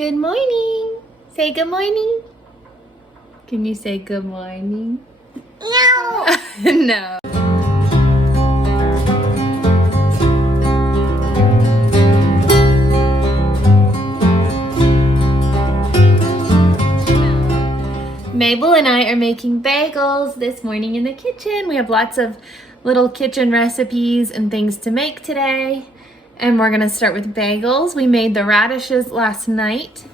Good morning. Say good morning. Can you say good morning? No. No. Mabel and I are making bagels this morning in the kitchen. We have lots of little kitchen recipes and things to make today. And we're gonna start with bagels. We made the radishes last night.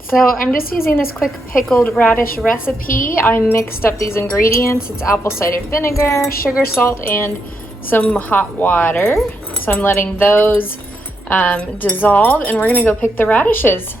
So I'm just using this quick pickled radish recipe. I mixed up these ingredients. It's apple cider vinegar, sugar, salt, and some hot water. So I'm letting those dissolve, and we're gonna go pick the radishes.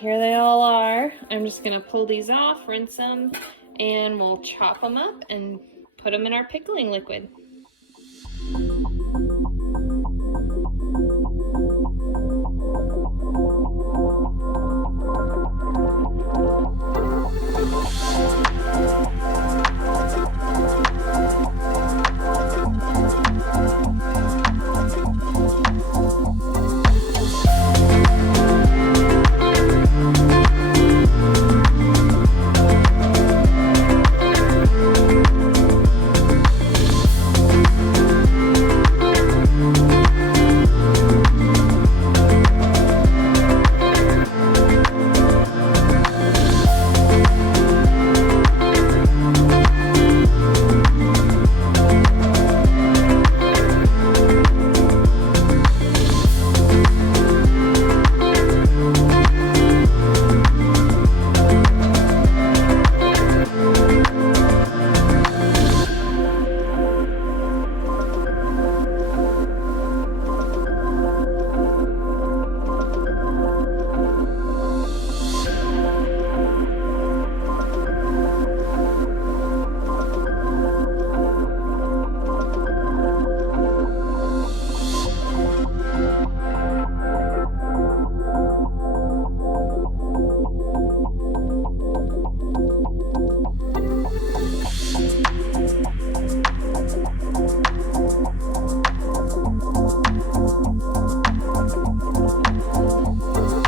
Here they all are. I'm just gonna pull these off, rinse them, and we'll chop them up and put them in our pickling liquid.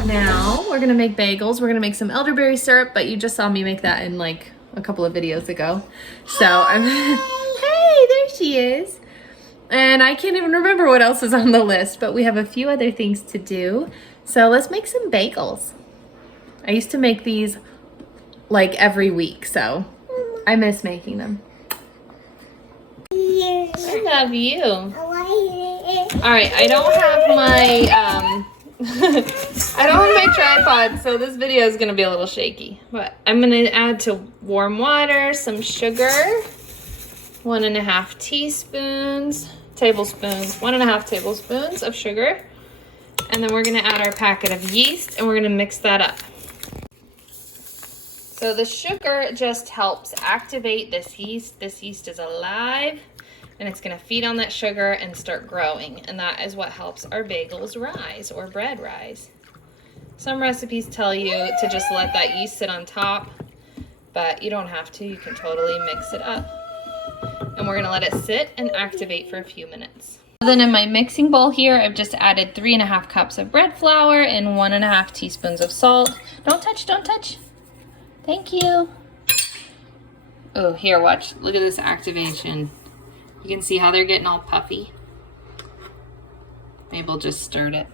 Now we're gonna make bagels. We're gonna make some elderberry syrup, but you just saw me make that in like a couple of videos ago. So I'm, hey, there she is. And I can't even remember what else is on the list, but we have a few other things to do. So let's make some bagels. I used to make these like every week, so I miss making them. I love you. All right, I don't have my I don't have my tripod, so this video is gonna be a little shaky. But I'm gonna add to warm water some sugar, 1.5 tablespoons of sugar, and then we're gonna add our packet of yeast, and we're gonna mix that up. So the sugar just helps activate this yeast. This yeast is alive, and it's gonna feed on that sugar and start growing. And that is what helps our bagels rise or bread rise. Some recipes tell you to just let that yeast sit on top, but you don't have to. You can totally mix it up. And we're gonna let it sit and activate for a few minutes. Then in my mixing bowl here, I've just added 3.5 cups of bread flour and 1.5 teaspoons of salt. Don't touch, don't touch. Thank you. Oh, here, watch. Look at this activation. You can see how they're getting all puffy. Mabel just stirred it.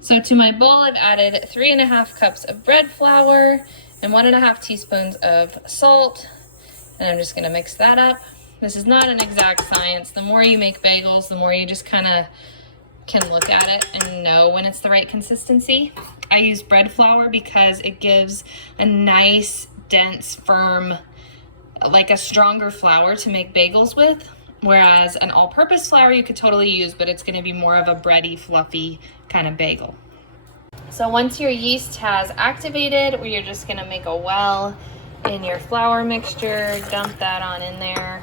So to my bowl, I've added 3.5 cups of bread flour and 1.5 teaspoons of salt. And I'm just gonna mix that up. This is not an exact science. The more you make bagels, the more you just kind of can look at it and know when it's the right consistency. I use bread flour because it gives a nice, dense, firm, like a stronger flour to make bagels with. Whereas an all-purpose flour you could totally use, but it's gonna be more of a bready, fluffy kind of bagel. So once your yeast has activated, you're just gonna make a well in your flour mixture, dump that on in there,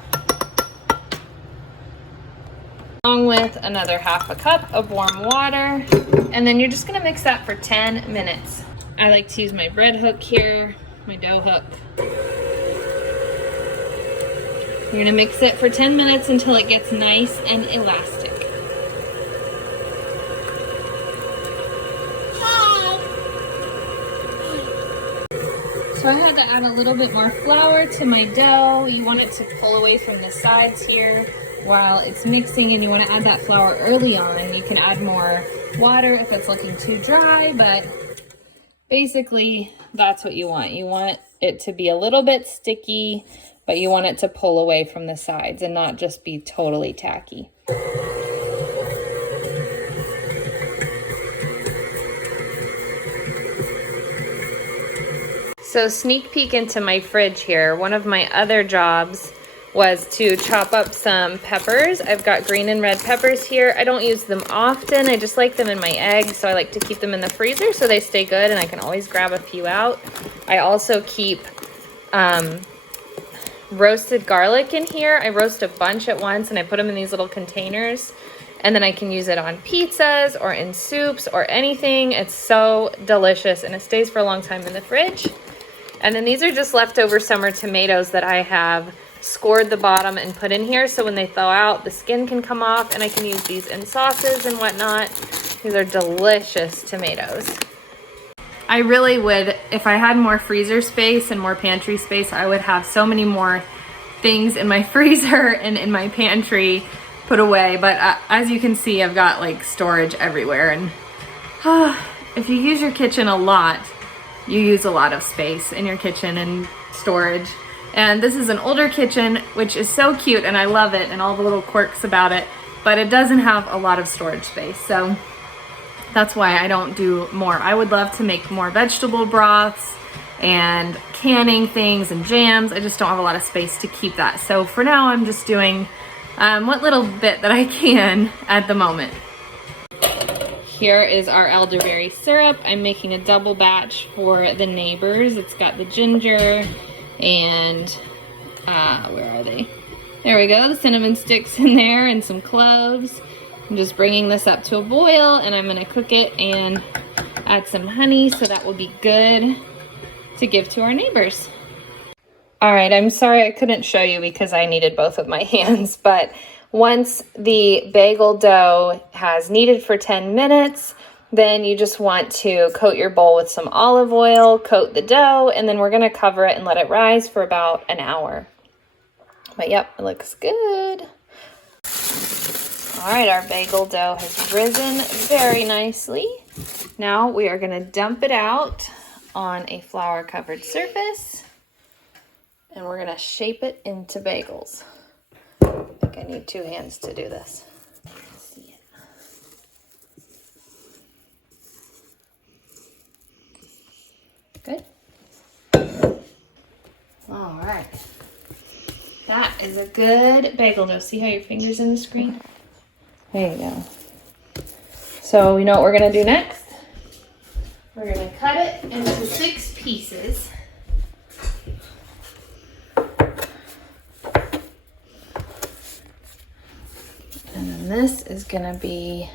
along with another half a cup of warm water, and then you're just gonna mix that for 10 minutes. I like to use my bread hook here, my dough hook. You're gonna mix it for 10 minutes until it gets nice and elastic. So I had to add a little bit more flour to my dough. You want it to pull away from the sides here while it's mixing, and you want to add that flour early on. You can add more water if it's looking too dry, but basically that's what you want. You want it to be a little bit sticky, but you want it to pull away from the sides and not just be totally tacky. So sneak peek into my fridge here. One of my other jobs was to chop up some peppers. I've got green and red peppers here. I don't use them often. I just like them in my eggs, so I like to keep them in the freezer so they stay good and I can always grab a few out. I also keep roasted garlic in here. I roast a bunch at once and I put them in these little containers, and then I can use it on pizzas or in soups or anything. It's so delicious and it stays for a long time in the fridge. And then these are just leftover summer tomatoes that I have scored the bottom and put in here, so when they thaw out, the skin can come off and I can use these in sauces and whatnot. These are delicious tomatoes. I really would, if I had more freezer space and more pantry space, I would have so many more things in my freezer and in my pantry put away. But as you can see, I've got like storage everywhere. And if you use your kitchen a lot, you use a lot of space in your kitchen and storage. And this is an older kitchen, which is so cute and I love it and all the little quirks about it, but it doesn't have a lot of storage space. So that's why I don't do more. I would love to make more vegetable broths and canning things and jams. I just don't have a lot of space to keep that. So for now, I'm just doing what little bit that I can at the moment. Here is our elderberry syrup. I'm making a double batch for the neighbors. It's got the ginger and, where are they? There we go, the cinnamon sticks in there and some cloves. I'm just bringing this up to a boil and I'm gonna cook it and add some honey, so that will be good to give to our neighbors. All right, I'm sorry I couldn't show you because I needed both of my hands, but once the bagel dough has kneaded for 10 minutes, then you just want to coat your bowl with some olive oil, coat the dough, and then we're gonna cover it and let it rise for about an hour. But yep, it looks good. All right, our bagel dough has risen very nicely. Now we are gonna dump it out on a flour covered surface and we're gonna shape it into bagels. I think I need 2 hands to do this. See it. Good. All right. That is a good bagel dough. See how your finger's in the screen? There you go. So you know what we're gonna do next? We're gonna cut it into 6 pieces. And then this is gonna be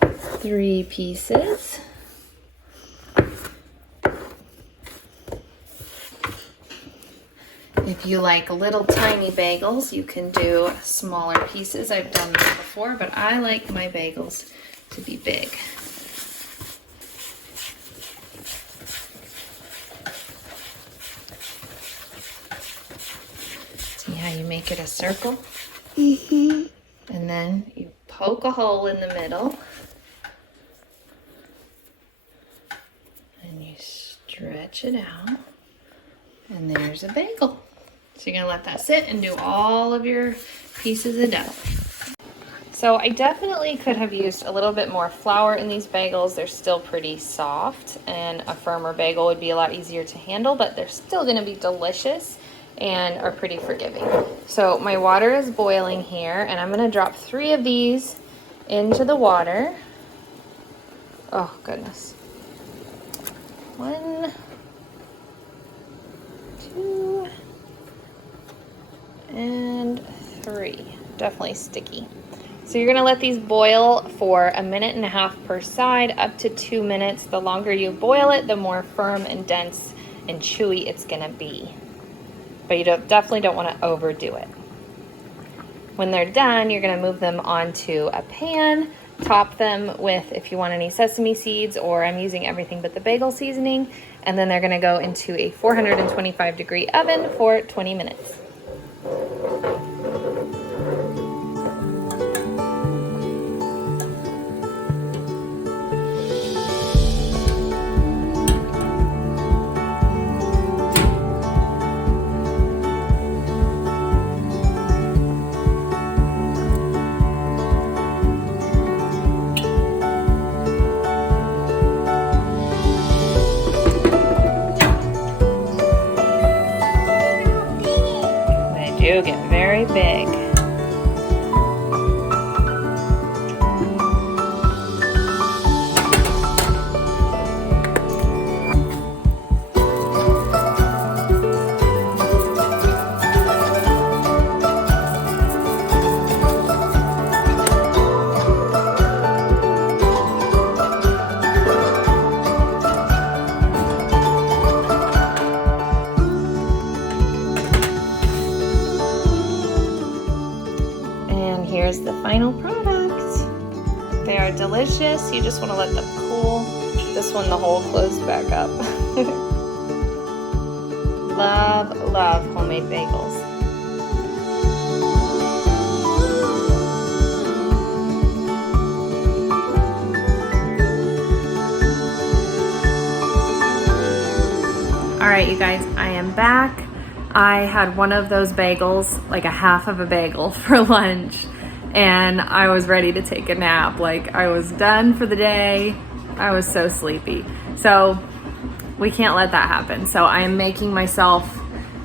3 pieces. If you like little tiny bagels, you can do smaller pieces. I've done this before, but I like my bagels to be big. See how you make it a circle? Mm-hmm. And then you poke a hole in the middle. And you stretch it out. And there's a bagel. So you're gonna let that sit and do all of your pieces of dough. So I definitely could have used a little bit more flour in these bagels. They're still pretty soft, and a firmer bagel would be a lot easier to handle, but they're still gonna be delicious. and are pretty forgiving. So my water is boiling here, and I'm gonna drop 3 of these into the water. Oh goodness. 1, 2, and 3. Definitely sticky. So you're gonna let these boil for 1.5 minutes per side, up to 2 minutes. The longer you boil it, the more firm and dense and chewy it's gonna be. But you definitely don't wanna overdo it. When they're done, you're gonna move them onto a pan, top them with, if you want any sesame seeds, or I'm using everything but the bagel seasoning, and then they're gonna go into a 425-degree oven for 20 minutes. They do get very big. Here's the final product. They are delicious. You just want to let them cool. This one, the hole closed back up. Love, love homemade bagels. All right, you guys, I am back. I had one of those bagels, like a half of a bagel for lunch, and I was ready to take a nap. Like, I was done for the day. I was so sleepy. So we can't let that happen. So I am making myself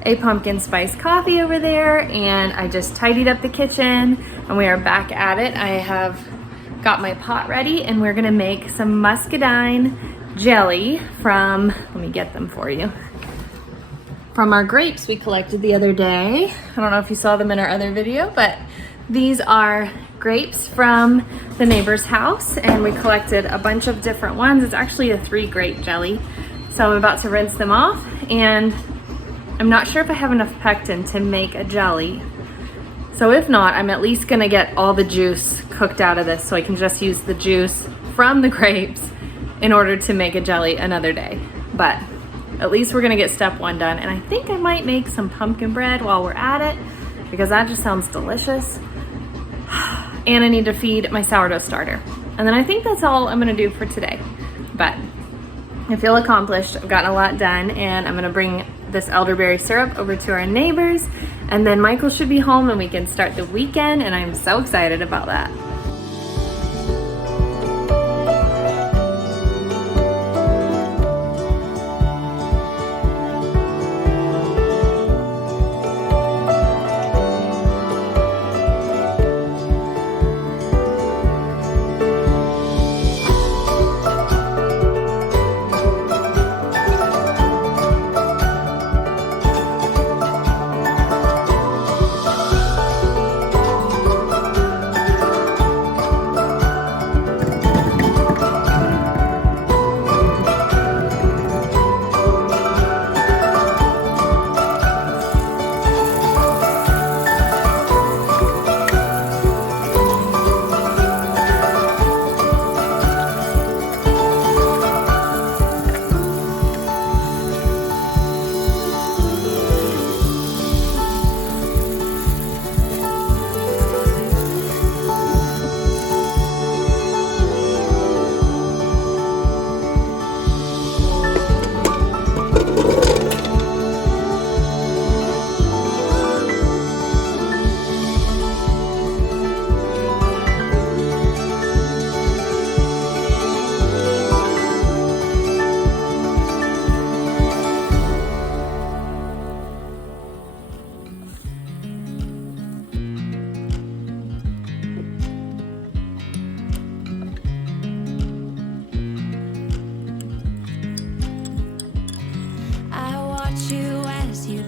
a pumpkin spice coffee over there, and I just tidied up the kitchen and we are back at it. I have got my pot ready, and we're gonna make some muscadine jelly from, let me get them for you, from our grapes we collected the other day. I don't know if you saw them in our other video, but these are grapes from the neighbor's house, and we collected a bunch of different ones. It's actually a 3 grape jelly. So I'm about to rinse them off, and I'm not sure if I have enough pectin to make a jelly. So if not, I'm at least gonna get all the juice cooked out of this so I can just use the juice from the grapes in order to make a jelly another day. But at least we're gonna get step 1 done. And I think I might make some pumpkin bread while we're at it, because that just sounds delicious. And I need to feed my sourdough starter. And then I think that's all I'm gonna do for today. But I feel accomplished. I've gotten a lot done, and I'm gonna bring this elderberry syrup over to our neighbors, and then Michael should be home and we can start the weekend, and I'm so excited about that.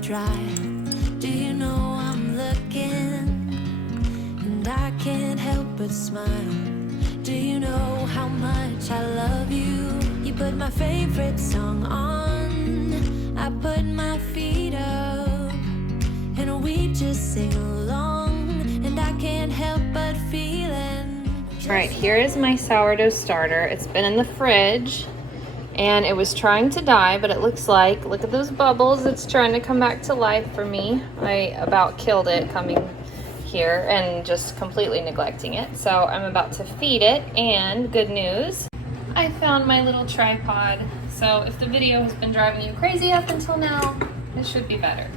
dry. Do you know I'm looking? And I can't help but smile. Do you know how much I love you? You put my favorite song on. I put my feet up, and we just sing along. And I can't help but feeling. All right, here is my sourdough starter. It's been in the fridge and it was trying to die, but it looks like, look at those bubbles, it's trying to come back to life for me. I about killed it coming here and just completely neglecting it. So I'm about to feed it, and good news, I found my little tripod. So if the video has been driving you crazy up until now, it should be better.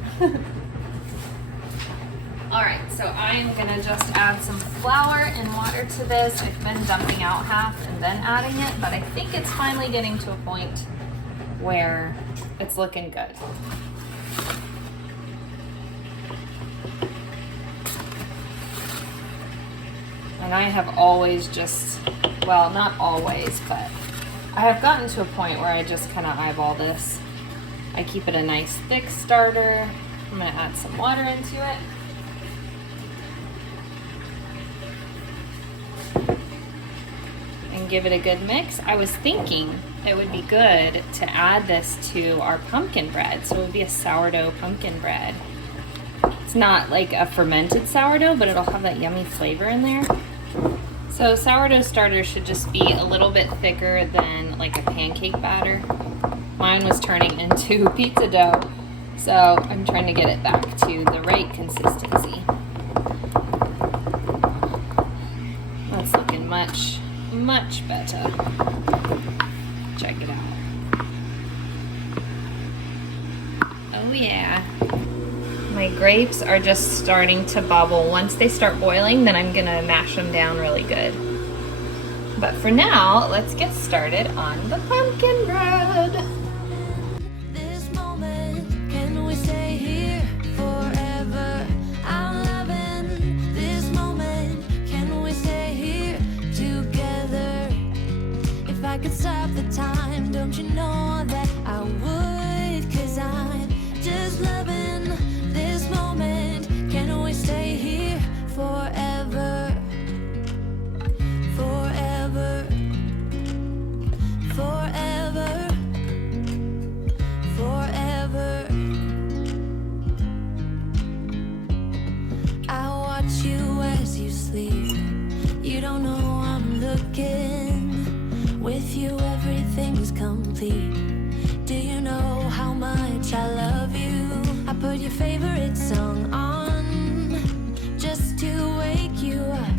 All right, so I'm gonna just add some flour and water to this. I've been dumping out half and then adding it, but I think it's finally getting to a point where it's looking good. And I have always just, well, not always, but I have gotten to a point where I just kind of eyeball this. I keep it a nice thick starter. I'm gonna add some water into it. And give it a good mix. I was thinking it would be good to add this to our pumpkin bread. So it would be a sourdough pumpkin bread. It's not like a fermented sourdough, but it'll have that yummy flavor in there. So sourdough starter should just be a little bit thicker than like a pancake batter. Mine was turning into pizza dough, so I'm trying to get it back to the right consistency. That's looking much better. Check it out. Oh yeah. My grapes are just starting to bubble. Once they start boiling, then I'm gonna mash them down really good. But for now, let's get started on the pumpkin bread. This moment, can we stay here forever? I'm loving this moment. Can we stay here together? If I could stop the time, don't you know that I would? 'Cause I'm just loving this moment. Can we stay here forever? Forever. Forever. Forever. I watch you as you sleep. You don't know I'm looking. With you everything's complete. Do you know how much I love you? I put your favorite song on just to wake you up.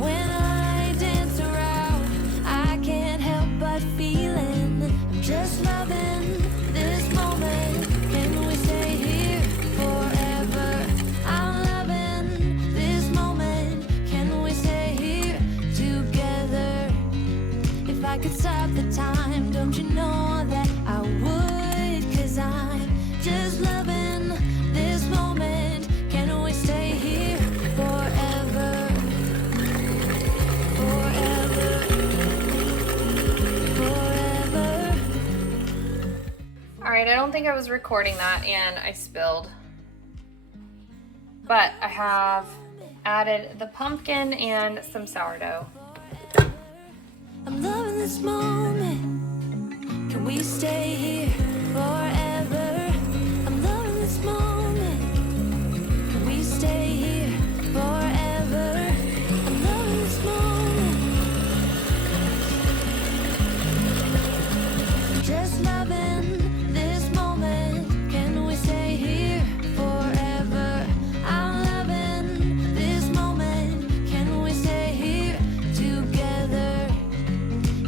When I dance around, I can't help but feeling. I'm just loving this moment. Can we stay here forever? I'm loving this moment. Can we stay here together? If I could stop the time, don't you know that I would? 'Cause I'm just loving this moment. Can we stay here forever? Forever. Forever. All right, I don't think I was recording that and I spilled. But I have added the pumpkin and some sourdough. I'm loving this moment. Can we stay here forever? I'm loving this moment. Can we stay here forever? I'm loving this moment. Just loving this moment. Can we stay here forever? I'm loving this moment. Can we stay here together?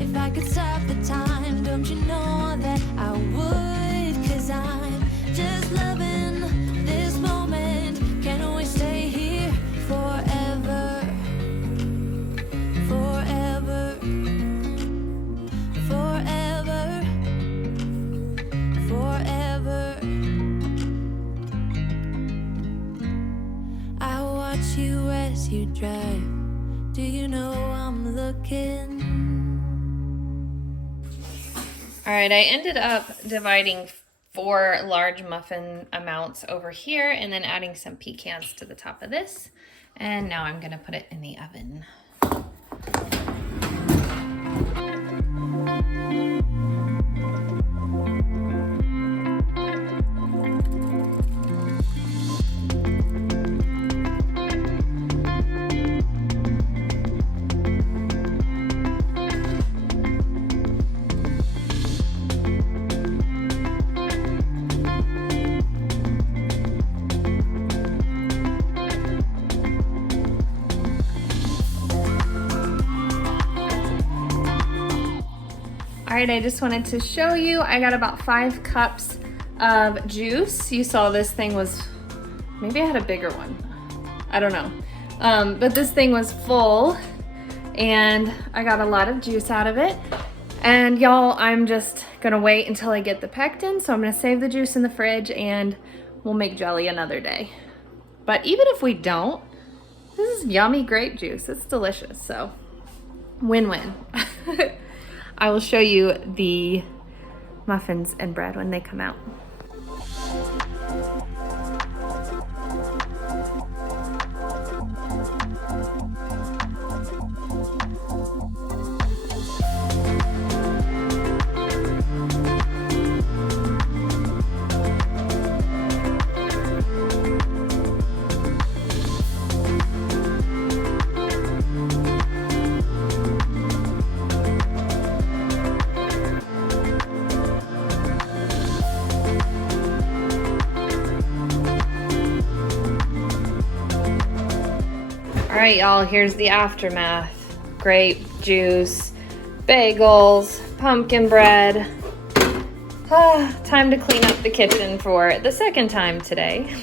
If I could stop the time, don't you know that I would? 'Cause I'm just loving this moment. Can we stay here forever? Forever. Forever. Forever. I watch you as you drive. Do you know I'm looking? All right, I ended up dividing 4 large muffin amounts over here, and then adding some pecans to the top of this. And now I'm gonna put it in the oven. All right, I just wanted to show you, I got about 5 cups of juice. You saw this thing was, maybe I had a bigger one. I don't know. But this thing was full and I got a lot of juice out of it. And y'all, I'm just gonna wait until I get the pectin. So I'm gonna save the juice in the fridge and we'll make jelly another day. But even if we don't, this is yummy grape juice. It's delicious, so win-win. I will show you the muffins and bread when they come out. All right, y'all, here's the aftermath. Grape juice, bagels, pumpkin bread. Time to clean up the kitchen for the second time today.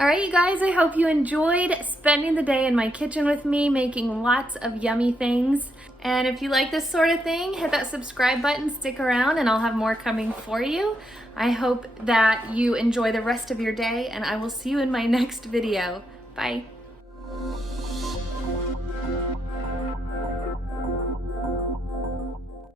All right, you guys, I hope you enjoyed spending the day in my kitchen with me, making lots of yummy things. And if you like this sort of thing, hit that subscribe button, stick around, and I'll have more coming for you. I hope that you enjoy the rest of your day, and I will see you in my next video. Bye.